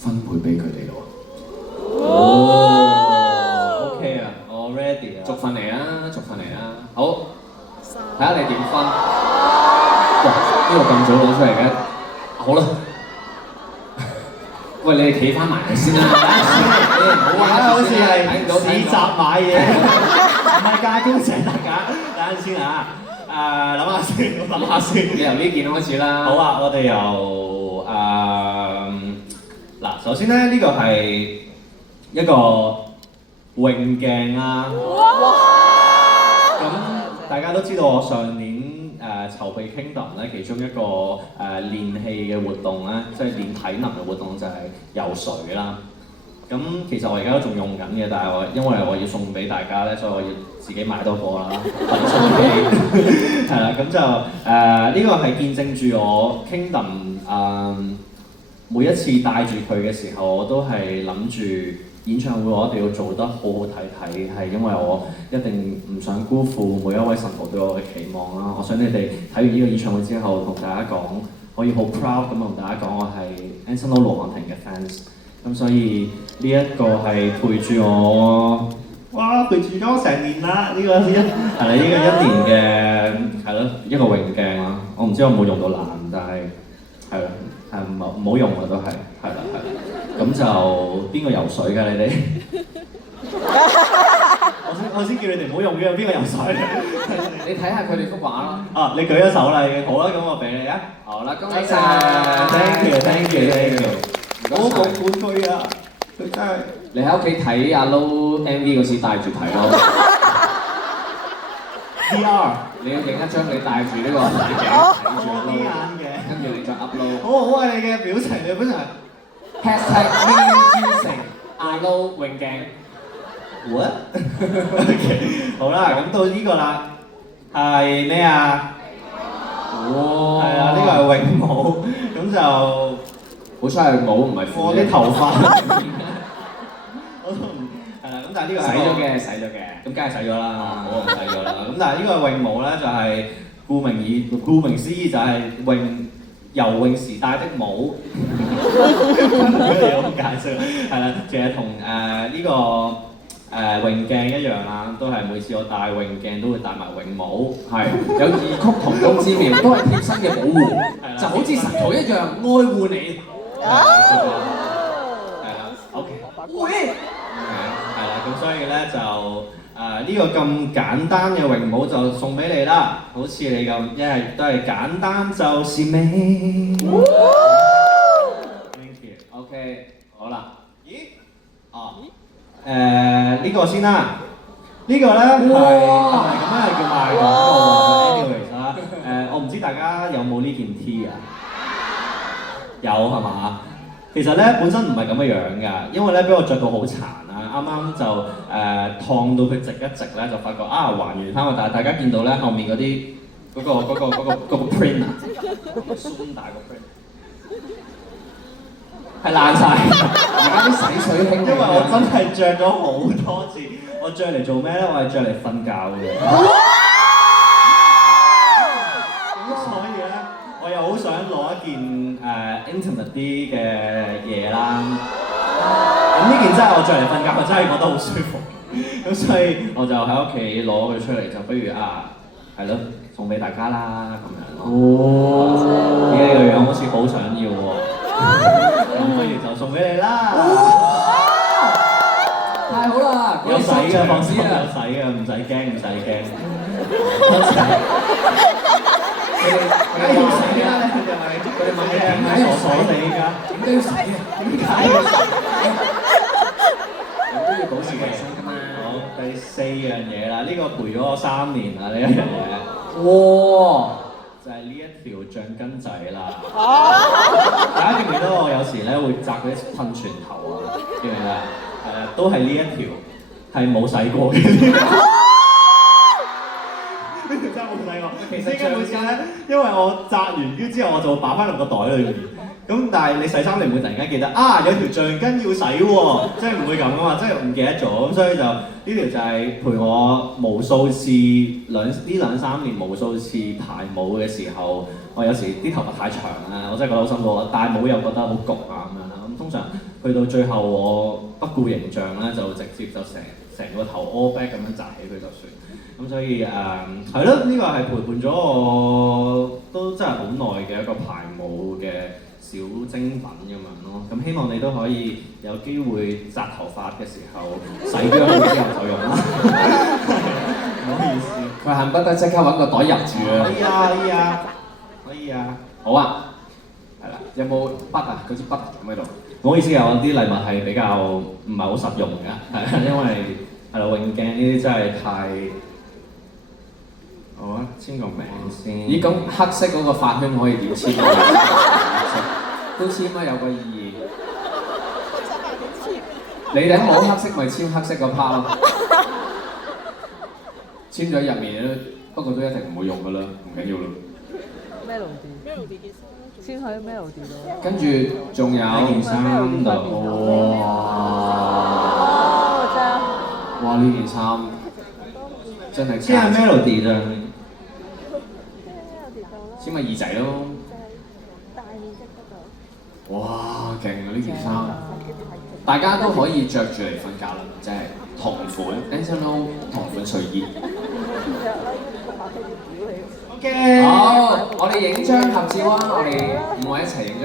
分配俾佢哋咯。OK 啊，我 ready 啊，逐份嚟啊，逐份嚟啊。好，睇下你點分。哇！呢個咁早攞出嚟嘅，好啦。喂，你哋企翻埋嚟先啦。而家好似係市集買嘢，唔係價高請特價。等陣先啊，諗下先，諗下先。你由呢件開始啦。好啊，我哋由嗱，首先咧呢個係一個泳鏡啦。咁大家都知道我上年籌備 Kingdom 咧，其中一個練氣嘅活動咧，即係練體能嘅活動就係游水啦。咁其實我而家都仲用緊嘅，但係因為我要送俾大家咧，所以我要自己買多個啦，騰出機。係啦，咁就呢個係見證住我 Kingdom 每一次帶住佢嘅時候，我都係諗住演唱會我一定要做得好好睇，係因為我一定唔想辜負每一位神徒對我嘅期望啦。我想你哋睇完呢個演唱會之後，同大家講，可以好 proud 咁同大家講，我係 Anson Lo 羅漢庭嘅 fans。咁所以呢一個係陪住我，哇陪住咗成年啦！呢個係啦，呢個1年嘅係咯一個泳鏡啦。我唔知我有冇用到爛，但係係啦。唔好用啦都係，係啦。咁就邊個游水㗎你哋？我先叫你哋唔好用嘅，邊個游水？你睇下佢哋幅畫啦。啊，你舉咗手啦已經，好啦，咁我俾你啊。好啦，恭喜晒 ！Thank you。我冇半句啊，佢真係。你喺屋企睇阿 Lo MV 嗰時帶住睇咯。VR， 你要影一張你戴住呢個眼鏡，睇住阿 Lo， 跟住你再 upload。好啊你嘅表情，你本來 #成阿 Lo 泳鏡。What？ OK， 好啦，咁到呢個啦，係咩啊？哇！係啊，呢個係泳帽，咁就好彩係帽唔係褲。我啲頭髮，我都唔係啦。咁但係呢個係洗咗嘅，咁梗係洗咗啦，冇人洗咗啦。咁但係呢個泳帽咧就係顧名思義就係游泳時戴的帽。有咁解釋係啦，其實同呢個泳鏡一樣啦，都係每次我戴泳鏡都會戴埋泳帽，係有異曲同工之妙，都係貼身嘅保護，就好似神徒一樣愛護你。係啦 ，OK。會。係啦，咁所以咧就呢個咁簡單嘅泳帽就送俾你啦，好似你咁，一係都係簡單就是美。Thank you。OK， 好啦。咦？呢個先啦，呢個咧係咪咁樣係叫賣廣告？anyways 啦，我唔知大家有冇呢件 T 啊？有係嘛？其實咧本身唔係咁嘅樣㗎，因為咧俾我着到好殘啊，啱啱就燙到佢直一直咧，就發覺還原翻我，但係大家見到咧後面嗰啲嗰個 print 啊，鬆大個 print 係爛晒。而家啲洗水興，因為我真係着咗好多次，我着嚟做咩咧？我係着嚟瞓覺嘅。咁所以咧，我又好想攞一件intimate 啲嘅嘢啦。咁呢件真係我着嚟瞓覺，我真係覺得好舒服。咁所以我就喺屋企攞佢出嚟，就不如係咯，送俾大家啦咁樣咯。呢個樣好似好想要喎。咁不如就送俾你啦！太好啦！有洗嘅，放心有洗嘅，唔使驚，唔使驚。佢哋要洗啦，佢哋問你點解要洗你㗎？點解要洗啊？點解要洗？都要保持衞生㗎嘛。好，第4樣嘢啦，呢個陪咗我3年啦，呢一樣嘢。哇！就係呢一條橡筋仔啦。大家記唔記得我有時咧會紮嗰啲噴泉頭啊？記唔記得？係啊，都係呢一條，係冇洗過嘅。呢條真係冇洗過。其實每次咧，因為我紮完跟之後，我就會擺翻落個袋裏面。咁但係你洗衫，你唔會突然間記得有條橡筋要洗喎，即係唔會咁噶嘛，即係唔記得咗。咁所以就呢條就係陪我無數次呢2-3年無數次排舞嘅時候，我有時啲頭髮太長啦，我真係覺得好辛苦，戴帽又覺得好焗啊咁樣啦。咁通常常去到最後我不顧形象咧，就直接就成個頭 all back 咁樣擲起佢就算。咁所以係咯，呢個係陪伴咗我都真係好耐嘅一個排舞嘅小精品咁樣咯。咁希望你都可以有機會紮頭髮嘅時候洗咗佢之後就用啦。唔好意思，佢恨不得即刻揾個袋入住啊！可以啊，可以啊，可以啊。好啊，係啦，有冇筆啊？嗰支筆咁喺度。唔好意思啊，我啲禮物係比較唔係好實用嘅，係因為係啦，泳鏡呢啲真係太〜好啊，簽個名先。咦，咁黑色嗰個髮圈可以點簽啊？都簽啊，有個意義。你哋冇黑色咪簽黑色個 part 咯。簽咗入面咧，不過都一定唔會用噶啦，唔緊要咯。Melody 簽喺 Melody 度。跟住仲有件衫度，哇！呢件衫真係簽喺 Melody 啫。簽咪耳仔咯。哇！勁啊！呢件衫，大家都可以着住嚟瞓覺啦，即係同款 Anson 同款睡衣。OK。好，我哋影張合照啊！我哋5位一齊影張。